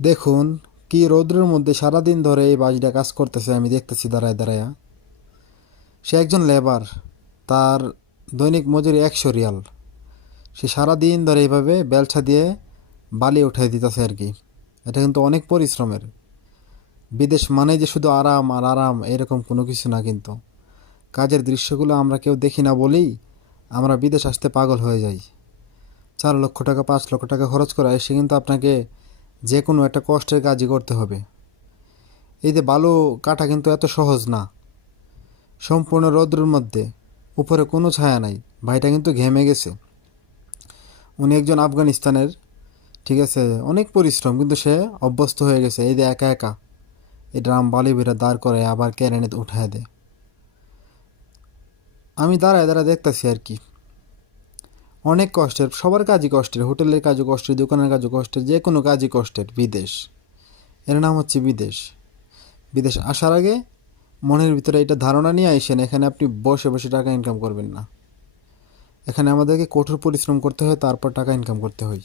দেখুন, কি রৌদ্রের মধ্যে সারাদিন ধরে এই বাসটা কাজ করতেছে, আমি দেখতেছি দাঁড়ায় দাঁড়ায়া। সে একজন লেবার, তার দৈনিক মজুরি 100 রিয়াল। সে সারাদিন ধরে এইভাবে বেলচা দিয়ে বালি উঠাই দিতেছে আর কি। এটা কিন্তু অনেক পরিশ্রমের। বিদেশ মানে যে শুধু আরাম আর আরাম এরকম কোনো কিছু না কিন্তু। কাজের দৃশ্যগুলো আমরা কেউ দেখি না বলেই আমরা বিদেশ আসতে পাগল হয়ে যাই। 4 লক্ষ টাকা 5 লক্ষ টাকা খরচ করে এসে কিন্তু আপনাকে যে কোনো একটা কষ্টের কাজই করতে হবে। এই যে বালু কাটা কিন্তু এত সহজ না। সম্পূর্ণ রৌদ্রের মধ্যে, উপরে কোনো ছায়া নাই। ভাইটা কিন্তু ঘেমে গেছে। উনি একজন আফগানিস্তানের, ঠিক আছে, অনেক পরিশ্রম, কিন্তু সে অভ্যস্ত হয়ে গেছে। এই যে একা একা এই ড্রাম বালি বেরা দাঁড় করে আবার ক্যারেনে উঠায় দেয়। আমি দাঁড়ায় দাঁড়ায় দেখতেছি আর কি। অনেক কষ্টের, সবার কাজই কষ্টের, হোটেলের কাজও কষ্টের, দোকানের কাজও কষ্টের, যে কোনো কাজই কষ্টের। বিদেশ, এর নাম হচ্ছে বিদেশ। বিদেশ আসার আগে মনের ভিতরে এটা ধারণা নিয়ে আইসেন এখানে আপনি বসে বসে টাকা ইনকাম করবেন না। এখানে আমাদেরকে কঠোর পরিশ্রম করতে হয়, তারপর টাকা ইনকাম করতে হয়।